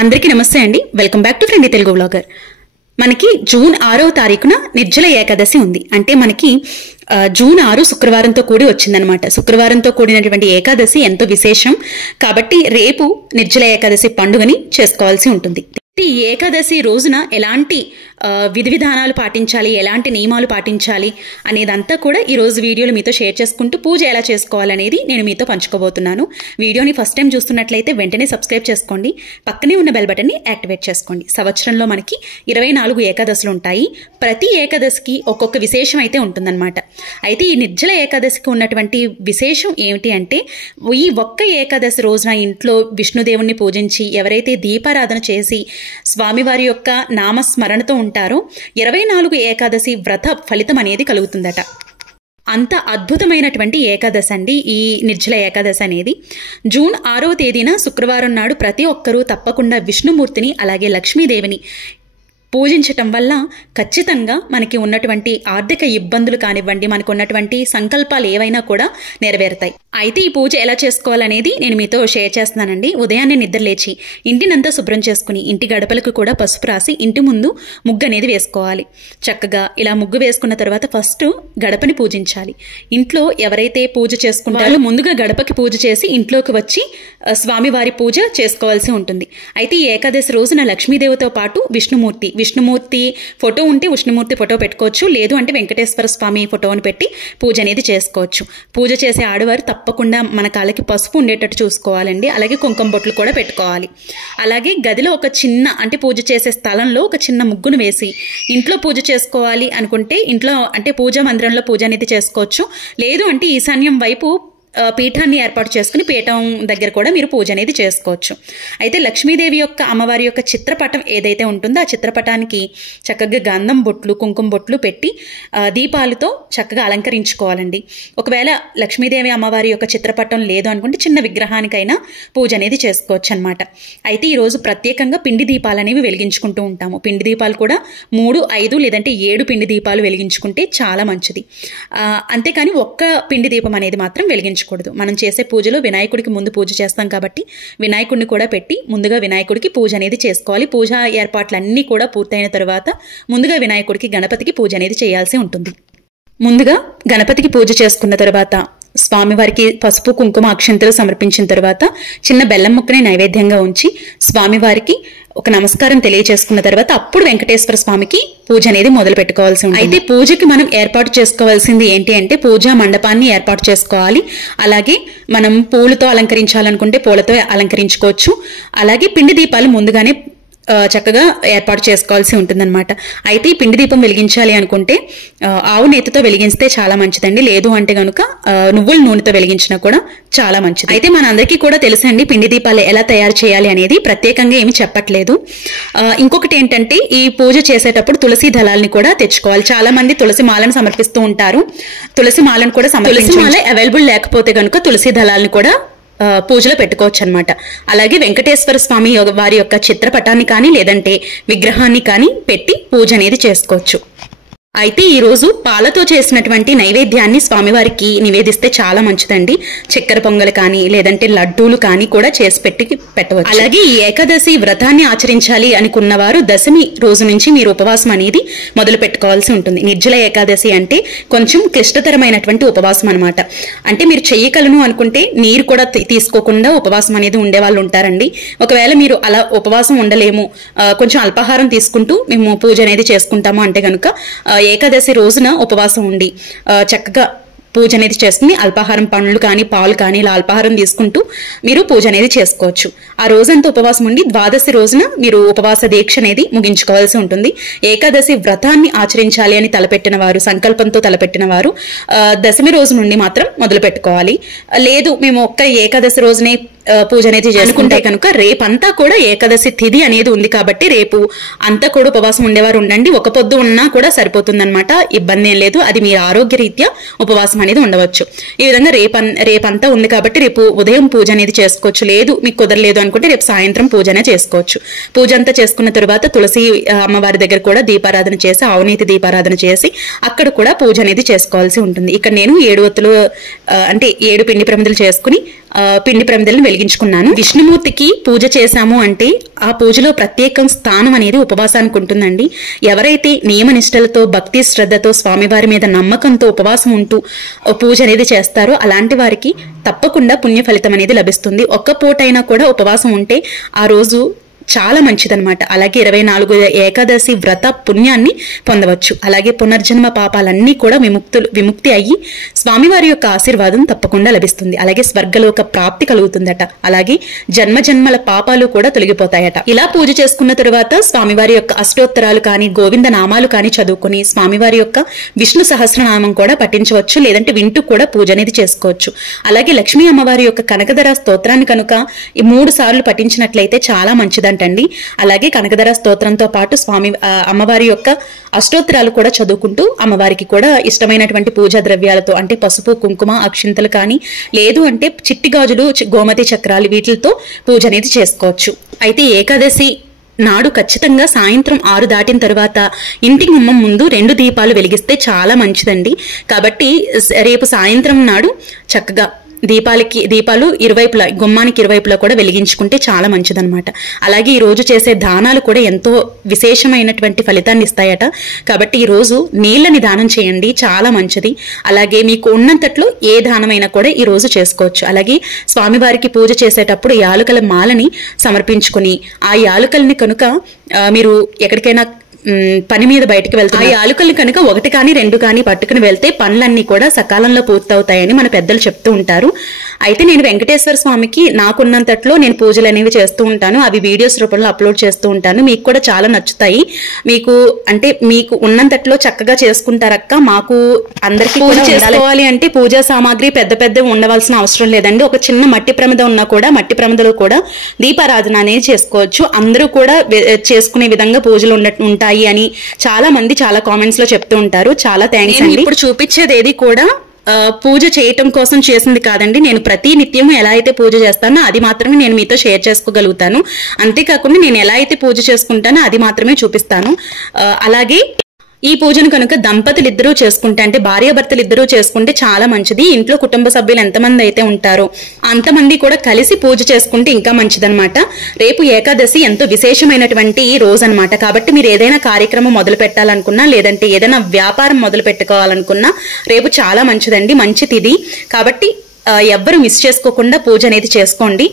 అందరికీ నమస్తే అండి. Welcome back to friend Telugu vlogger. మనకి జూన్ 6వ తారీఖున నిర్జల ఏకాదశి ఉంది. అంటే మనకి జూన్ 6 శుక్రవారంతో కూడి వచ్చిందనమాట. శుక్రవారంతో కూడినటువంటి ఏకాదశి ఎంతో విశేషం కాబట్టి రేపు నిర్జల ఏకాదశి పండుగని చేసుకోవాల్సి ఉంటుంది. ఈ ఏకాదశి రోజున ఎలాంటి విధి విధానాలు పాటించాలి, ఎలాంటి నియమాలు పాటించాలి అనేదంతా కూడా ఈ రోజు వీడియోలో మీతో షేర్ చేసుకుంటూ పూజ ఎలా చేసుకోవాలనేది నేను మీతో పంచుకోబోతున్నాను. వీడియోని ఫస్ట్ టైం చూస్తున్నట్లయితే వెంటనే సబ్స్క్రైబ్ చేసుకోండి, పక్కనే ఉన్న బెల్ బటన్ని యాక్టివేట్ చేసుకోండి. సంవత్సరంలో మనకి 24 ఏకాదశులు ఉంటాయి. ప్రతి ఏకాదశికి ఒక్కొక్క విశేషం అయితే ఉంటుందన్నమాట. అయితే ఈ నిర్జల ఏకాదశికి ఉన్నటువంటి విశేషం ఏమిటి అంటే, ఈ ఒక్క ఏకాదశి రోజున ఇంట్లో విష్ణుదేవుణ్ణి పూజించి ఎవరైతే దీపారాధన చేసి స్వామివారి యొక్క నామస్మరణతో ఉంటారో 24 ఏకాదశి వ్రత ఫలితం అనేది కలుగుతుందట. అంత అద్భుతమైనటువంటి ఏకాదశి అండి ఈ నిర్జల ఏకాదశి అనేది. జూన్ 6వ తేదీన శుక్రవారం నాడు ప్రతి ఒక్కరూ తప్పకుండా విష్ణుమూర్తిని అలాగే లక్ష్మీదేవిని పూజించటం వల్ల ఖచ్చితంగా మనకి ఉన్నటువంటి ఆర్థిక ఇబ్బందులు కానివ్వండి, మనకు ఉన్నటువంటి సంకల్పాలు ఏవైనా కూడా నెరవేరుతాయి. అయితే ఈ పూజ ఎలా చేసుకోవాలనేది నేను మీతో షేర్ చేస్తున్నానండి. ఉదయాన్నే నిద్రలేచి ఇంటినంతా శుభ్రం చేసుకుని ఇంటి గడపలకు కూడా పసుపు రాసి ఇంటి ముందు ముగ్గు అనేది వేసుకోవాలి. చక్కగా ఇలా ముగ్గు వేసుకున్న తర్వాత ఫస్ట్ గడపని పూజించాలి. ఇంట్లో ఎవరైతే పూజ చేసుకుంటారో ముందుగా గడపకి పూజ చేసి ఇంట్లోకి వచ్చి స్వామివారి పూజ చేసుకోవాల్సి ఉంటుంది. అయితే ఈ ఏకాదశి రోజున లక్ష్మీదేవితో పాటు విష్ణుమూర్తి ఫోటో ఉంటే విష్ణుమూర్తి ఫోటో పెట్టుకోవచ్చు, లేదు అంటే వెంకటేశ్వర స్వామి ఫోటోని పెట్టి పూజ అనేది చేసుకోవచ్చు. పూజ చేసే ఆడవారు తప్పకుండా మన కాళ్ళకి పసుపు ఉండేటట్టు చూసుకోవాలండి. అలాగే కుంకుమ బొట్లు కూడా పెట్టుకోవాలి. అలాగే గదిలో ఒక చిన్న అంటే పూజ చేసే స్థలంలో ఒక చిన్న ముగ్గును వేసి ఇంట్లో పూజ చేసుకోవాలి అనుకుంటే ఇంట్లో అంటే పూజా మందిరంలో పూజ అనేది చేసుకోవచ్చు. లేదు అంటే ఈశాన్యం వైపు పీఠాన్ని ఏర్పాటు చేసుకుని పీఠం దగ్గర కూడా మీరు పూజ అనేది చేసుకోవచ్చు. అయితే లక్ష్మీదేవి యొక్క అమ్మవారి యొక్క చిత్రపటం ఏదైతే ఉంటుందో ఆ చిత్రపటానికి చక్కగా గంధం బొట్లు కుంకుమ బొట్లు పెట్టి దీపాలతో చక్కగా అలంకరించుకోవాలండి. ఒకవేళ లక్ష్మీదేవి అమ్మవారి యొక్క చిత్రపటం లేదు అనుకుంటే చిన్న విగ్రహానికైనా పూజ అనేది చేసుకోవచ్చు అనమాట. అయితే ఈరోజు ప్రత్యేకంగా పిండి దీపాలు అనేవి వెలిగించుకుంటూ ఉంటాము. పిండి దీపాలు కూడా 3, 5 లేదంటే 7 పిండి దీపాలు వెలిగించుకుంటే చాలా మంచిది. అంతేకాని ఒక్క పిండి దీపం అనేది మాత్రం వెలిగించుకోవాలి. మనం చేసే పూజలో వినాయకుడికి ముందు పూజ చేస్తాం కాబట్టి వినాయకుడిని కూడా పెట్టి ముందుగా వినాయకుడికి పూజ అనేది చేసుకోవాలి. పూజా ఏర్పాట్లన్నీ కూడా పూర్తయిన తర్వాత ముందుగా వినాయకుడికి గణపతికి పూజ అనేది చేయాల్సి ఉంటుంది. ముందుగా గణపతికి పూజ చేసుకున్న తర్వాత స్వామివారికి పసుపు కుంకుమ అక్షంతలు సమర్పించిన తర్వాత చిన్న బెల్లం ముక్కని నైవేద్యంగా ఉంచి స్వామివారికి ఒక నమస్కారం తెలియజేసుకున్న తర్వాత అప్పుడు వెంకటేశ్వర స్వామికి పూజ అనేది మొదలు పెట్టుకోవాల్సి ఉంటుంది. అయితే పూజకి మనం ఏర్పాటు చేసుకోవాల్సింది ఏంటి అంటే పూజా మండపాన్ని ఏర్పాటు చేసుకోవాలి. అలాగే మనం పూలతో అలంకరించాలనుకుంటే పూలతో అలంకరించుకోవచ్చు. అలాగే పిండి దీపాలు ముందుగానే చక్కగా ఏర్పాటు చేసుకోవాల్సి ఉంటుందన్నమాట. అయితే ఈ పిండి దీపం వెలిగించాలి అనుకుంటే ఆవు నేతితో వెలిగిస్తే చాలా మంచిదండి. లేదు అంటే కనుక నువ్వుల నూనెతో వెలిగించినా కూడా చాలా మంచిది. అయితే మనందరికీ కూడా తెలుసండి పిండి దీపాలు ఎలా తయారు చేయాలి అనేది, ప్రత్యేకంగా ఏమి చెప్పట్లేదు. ఇంకొకటి ఏంటంటే ఈ పూజ చేసేటప్పుడు తులసి దళాలని కూడా తెచ్చుకోవాలి. చాలా మంది తులసి మాలను సమర్పిస్తూ ఉంటారు. తులసి మాలను కూడా తులసి మాల అవైలబుల్ లేకపోతే కనుక తులసి దళాలను కూడా పూజలో పెట్టుకోవచ్చు అనమాట. అలాగే వెంకటేశ్వర స్వామి వారి యొక్క చిత్రపటాన్ని కానీ లేదంటే విగ్రహాన్ని కానీ పెట్టి పూజ అనేది చేసుకోవచ్చు. అయితే ఈరోజు పాలతో చేసినటువంటి నైవేద్యాన్ని స్వామివారికి నివేదిస్తే చాలా మంచిదండి. చక్కెర పొంగలు కానీ లేదంటే లడ్డూలు కానీ కూడా చేసి పెట్టవచ్చు. అలాగే ఈ ఏకాదశి వ్రతాన్ని ఆచరించాలి అనుకున్న వారు దశమి రోజు నుంచి మీరు ఉపవాసం అనేది మొదలు పెట్టుకోవాల్సి ఉంటుంది. నిర్జల ఏకాదశి అంటే కొంచెం క్లిష్టతరమైనటువంటి ఉపవాసం అనమాట. అంటే మీరు చెయ్యగలను అనుకుంటే నీరు కూడా తీసుకోకుండా ఉపవాసం అనేది ఉండే వాళ్ళు ఉంటారండి. ఒకవేళ మీరు అలా ఉపవాసం ఉండలేము, కొంచెం అల్పాహారం తీసుకుంటూ మేము పూజ అనేది చేసుకుంటాము అంటే కనుక ఏకాదశి రోజున ఉపవాసం ఉండి చక్కగా పూజ అనేది చేసుకుని అల్పాహారం పండ్లు కానీ పాలు కానీ ఇలా అల్పాహారం తీసుకుంటూ మీరు పూజ అనేది చేసుకోవచ్చు. ఆ రోజంతా ఉపవాసం ఉండి ద్వాదశి రోజున మీరు ఉపవాస దీక్ష అనేది ముగించుకోవాల్సి ఉంటుంది. ఏకాదశి వ్రతాన్ని ఆచరించాలి అని తలపెట్టిన వారు, సంకల్పంతో తలపెట్టిన వారు దశమి రోజు నుండి మాత్రం మొదలు పెట్టుకోవాలి. లేదు మేము ఒక్క ఏకాదశి రోజునే పూజ అనేది చేసుకుంటే కనుక రేపంతా కూడా ఏకాదశి తిథి అనేది ఉంది కాబట్టి రేపు అంతా కూడా ఉపవాసం ఉండేవారు ఉండండి. ఒక పొద్దు ఉన్నా కూడా సరిపోతుందన్నమాట, ఇబ్బంది ఏం లేదు. అది మీరు ఆరోగ్య రీత్యా ఉపవాసం అనేది ఉండవచ్చు. ఈ విధంగా రేపంతా ఉంది కాబట్టి రేపు ఉదయం పూజ అనేది చేసుకోవచ్చు. లేదు మీకు కుదరలేదు అనుకుంటే రేపు సాయంత్రం పూజ అనేది చేసుకోవచ్చు. పూజ అంతా చేసుకున్న తర్వాత తులసి అమ్మవారి దగ్గర కూడా దీపారాధన చేసి ఆవునేతి దీపారాధన చేసి అక్కడ కూడా పూజ అనేది చేసుకోవాల్సి ఉంటుంది. ఇక్కడ నేను 7 ఒత్తులు అంటే 7 పిండి ప్రమిదలు చేసుకుని పిండి ప్రమిదలను వెలిగించుకున్నాను. విష్ణుమూర్తికి పూజ చేశాము అంటే ఆ పూజలో ప్రత్యేకం స్థానం అనేది ఉపవాసానికి ఉంటుందండి. ఎవరైతే నియమనిష్టలతో భక్తి శ్రద్ధతో స్వామివారి మీద నమ్మకంతో ఉపవాసం ఉంటూ పూజ అనేది చేస్తారో అలాంటి వారికి తప్పకుండా పుణ్య ఫలితం అనేది లభిస్తుంది. ఒక్క పూటైనా కూడా ఉపవాసం ఉంటే ఆ రోజు చాలా మంచిదన్నమాట. అలాగే 24 ఏకాదశి వ్రత పుణ్యాన్ని పొందవచ్చు. అలాగే పునర్జన్మ పాపాలన్నీ కూడా విముక్తి అయ్యి స్వామివారి యొక్క ఆశీర్వాదం తప్పకుండా లభిస్తుంది. అలాగే స్వర్గలోక ప్రాప్తి కలుగుతుందట. అలాగే జన్మజన్మల పాపాలు కూడా తొలగిపోతాయట. ఇలా పూజ చేసుకున్న తరువాత స్వామివారి యొక్క అష్టోత్తరాలు కానీ గోవింద నామాలు కానీ చదువుకుని స్వామివారి యొక్క విష్ణు సహస్రనామం కూడా పఠించవచ్చు. లేదంటే వింటూ కూడా పూజ అనేది చేసుకోవచ్చు. అలాగే లక్ష్మీ అమ్మవారి యొక్క కనకధర స్తోత్రాన్ని కనుక 3 సార్లు పఠించినట్లయితే చాలా మంచిదండి. అలాగే కనకధర స్తోత్రంతో పాటు అమ్మవారి యొక్క అష్టోత్తరాలు కూడా చదువుకుంటూ అమ్మవారికి కూడా ఇష్టమైనటువంటి పూజా ద్రవ్యాలతో అంటే పసుపు కుంకుమ అక్షింతలు కానీ లేదు అంటే చిట్టి గాజులు గోమతి చక్రాలు వీటితో పూజ అనేది చేసుకోవచ్చు. అయితే ఏకాదశి నాడు ఖచ్చితంగా సాయంత్రం 6 దాటిన తరువాత ఇంటి గుమ్మం ముందు 2 దీపాలు వెలిగిస్తే చాలా మంచిదండి. కాబట్టి రేపు సాయంత్రం నాడు చక్కగా దీపాలు ఇరువైపులా గుమ్మానికి ఇరువైపులా కూడా వెలిగించుకుంటే చాలా మంచిదన్నమాట. అలాగే ఈ రోజు చేసే దానాలు కూడా ఎంతో విశేషమైనటువంటి ఫలితాన్ని ఇస్తాయట. కాబట్టి ఈ రోజు నీళ్ళని దానం చేయండి, చాలా మంచిది. అలాగే మీకు ఉన్నంతట్లో ఏ దానమైనా కూడా ఈ రోజు చేసుకోవచ్చు. అలాగే స్వామివారికి పూజ చేసేటప్పుడు యాలుకల మాలని సమర్పించుకుని ఆ యాలుకల్ని కనుక మీరు ఎక్కడికైనా పని మీద బయటకు వెళ్తే ఆ యాలుకల్ని కనుక 1 కానీ 2 కానీ పట్టుకుని వెళ్తే పనులన్నీ కూడా సకాలంలో పూర్తవుతాయని మన పెద్దలు చెప్తూ ఉంటారు. అయితే నేను వెంకటేశ్వర స్వామికి నాకున్నంతట్లో నేను పూజలు అనేవి చేస్తూ ఉంటాను. అవి వీడియోస్ రూపంలో అప్లోడ్ చేస్తూ ఉంటాను. మీకు కూడా చాలా నచ్చుతాయి. మీకు ఉన్నంతట్లో చక్కగా చేసుకుంటారక్క. మాకు అందరికీ పూజ చేసుకోవాలి అంటే పూజా సామాగ్రి పెద్ద ఉండవలసిన అవసరం లేదండి. ఒక చిన్న మట్టి ప్రమిద ఉన్నా కూడా మట్టి ప్రమిదలో కూడా దీపారాధన అనేది చేసుకోవచ్చు. అందరూ కూడా చేసుకునే విధంగా పూజలు ఉంటాయి అని చాలా మంది చాలా కామెంట్స్ లో చెప్తూ ఉంటారు. చాలా థ్యాంక్స్ అండి. ఇప్పుడు చూపించేది ఏది కూడా పూజ చేయటం కోసం చేసింది కాదండి. నేను ప్రతి నిత్యం ఎలా అయితే పూజ చేస్తానో అది మాత్రమే నేను మీతో షేర్ చేసుకోగలుగుతాను. అంతేకాకుండా నేను ఎలా అయితే పూజ చేసుకుంటానో అది మాత్రమే చూపిస్తాను. అలాగే ఈ పూజను కనుక దంపతులు ఇద్దరూ చేసుకుంటే అంటే భార్యాభర్తలు ఇద్దరూ చేసుకుంటే చాలా మంచిది. ఇంట్లో కుటుంబ సభ్యులు ఎంతమంది అయితే ఉంటారో అంతమంది కూడా కలిసి పూజ చేసుకుంటే ఇంకా మంచిదన్నమాట. రేపు ఏకాదశి ఎంతో విశేషమైనటువంటి రోజు అనమాట. కాబట్టి మీరు ఏదైనా కార్యక్రమం మొదలు పెట్టాలనుకున్నా లేదంటే ఏదైనా వ్యాపారం మొదలు పెట్టుకోవాలనుకున్నా రేపు చాలా మంచిదండి, మంచి తిథి. కాబట్టి ఎవ్వరు మిస్ చేసుకోకుండా పూజ అనేది చేసుకోండి.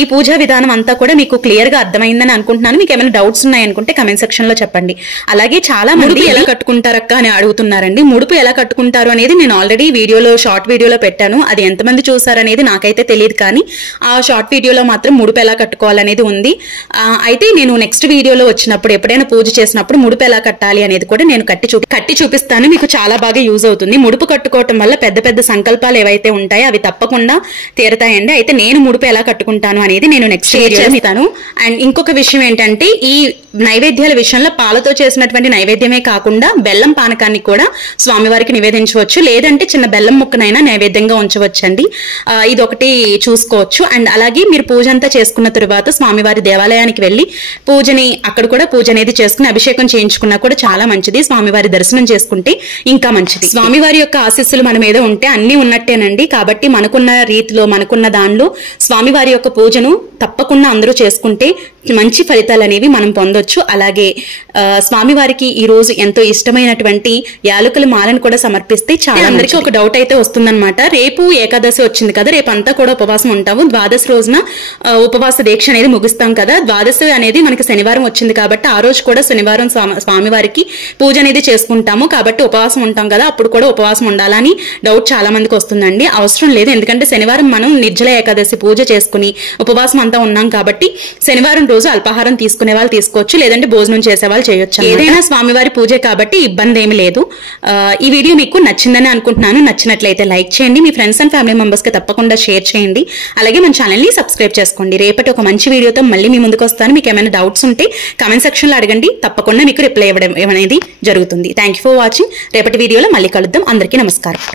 ఈ పూజా విధానం అంతా కూడా మీకు క్లియర్ గా అర్థమైందని అనుకుంటున్నాను. మీకు ఏమైనా డౌట్స్ ఉన్నాయనుకుంటే కమెంట్ సెక్షన్ లో చెప్పండి. అలాగే చాలా మంది ఎలా కట్టుకుంటారక్క అని అడుగుతున్నారండి. ముడుపు ఎలా కట్టుకుంటారు అనేది నేను ఆల్రెడీ షార్ట్ వీడియోలో పెట్టాను. అది ఎంతమంది చూసారనేది నాకైతే తెలియదు, కానీ ఆ షార్ట్ వీడియోలో మాత్రం ముడుపు ఎలా కట్టుకోవాలనేది ఉంది. అయితే నేను నెక్స్ట్ వీడియోలో వచ్చినప్పుడు ఎప్పుడైనా పూజ చేసినప్పుడు ముడుపు ఎలా కట్టాలి అనేది కూడా నేను కట్టి చూపిస్తాను. మీకు చాలా బాగా యూజ్ అవుతుంది. ముడుపు కట్టుకోవటం వల్ల పెద్ద సంకల్పాలు ఏవైతే ఉంటాయో అవి తప్పకుండా తీరతాయండి. అయితే నేను ముడుపు ఎలా కట్టుకుంటాను అనేది నేను నెక్స్ట్ వీడియోలో చెప్తాను. అండ్ ఇంకొక విషయం ఏంటంటే ఈ నైవేద్యాల విషయంలో పాలతో చేసినటువంటి నైవేద్యమే కాకుండా బెల్లం పానకాన్ని కూడా స్వామివారికి నివేదించవచ్చు. లేదంటే చిన్న బెల్లం ముక్కనైనా నైవేద్యంగా ఉంచవచ్చండి. ఇదొకటి చూసుకోవచ్చు. అండ్ అలాగే మీరు పూజ అంతా చేసుకున్న తరువాత స్వామివారి దేవాలయానికి వెళ్లి అక్కడ కూడా పూజ అనేది చేసుకుని అభిషేకం చేయించుకున్నా కూడా చాలా మంచిది. స్వామివారి దర్శనం చేసుకుంటే ఇంకా మంచిది. స్వామివారి యొక్క ఆశీస్సులు మన మీద ఉంటే అన్ని ఉన్నట్టేనండి. కాబట్టి మనకున్న రీతిలో మనకున్న దానిలో స్వామివారి యొక్క పూజను తప్పకుండా అందరూ చేసుకుంటే మంచి ఫలితాలు అనేవి మనం పొందొచ్చు. అలాగే స్వామివారికి ఈ రోజు ఎంతో ఇష్టమైనటువంటి యాలకుల మాలను కూడా సమర్పిస్తే చాలా అందరికీ ఒక డౌట్ అయితే వస్తుందన్నమాట. రేపు ఏకాదశి వచ్చింది కదా, రేపు అంతా కూడా ఉపవాసం ఉంటాము. ద్వాదశి రోజున ఉపవాస దీక్ష అనేది ముగిస్తాం కదా. ద్వాదశి అనేది మనకి శనివారం వచ్చింది కాబట్టి ఆ రోజు కూడా శనివారం స్వామివారికి పూజ అనేది చేసుకుంటాము. కాబట్టి ఉపవాసం ఉంటాం కదా, అప్పుడు కూడా ఉపవాసం ఉండాలని డౌట్ చాలా మందికి వస్తుందండి. అవసరం లేదు, ఎందుకంటే శనివారం మనం నిర్జల ఏకాదశి పూజ చేసుకుని ఉపవాసం అంతా ఉన్నాం కాబట్టి శనివారం రోజు అల్పాహారం తీసుకునే వాళ్ళు తీసుకోవచ్చు, లేదంటే భోజనం చేసే వాళ్ళు చేయొచ్చు. ఏదైనా స్వామివారి పూజే కాబట్టి ఇబ్బంది ఏమి లేదు. ఈ వీడియో మీకు నచ్చిందని అనుకుంటున్నాను. నచ్చినట్లయితే లైక్ చేయండి, మీ ఫ్రెండ్స్ అండ్ ఫ్యామిలీ మెంబర్స్ కి తప్పకుండా షేర్ చేయండి. అలాగే మన ఛానల్ ని సబ్స్క్రైబ్ చేసుకోండి. రేపటి ఒక మంచి వీడియోతో మళ్ళీ మీ ముందుకు వస్తాను. మీకు ఏమైనా డౌట్స్ ఉంటే కామెంట్ సెక్షన్ లో అడగండి, తప్పకుండా మీకు రిప్లై ఇవ్వడం అనేది జరుగుతుంది. Thank you for watching. రేపటి వీడియోలో మళ్ళీ కలుద్దాం. అందరికీ నమస్కారం.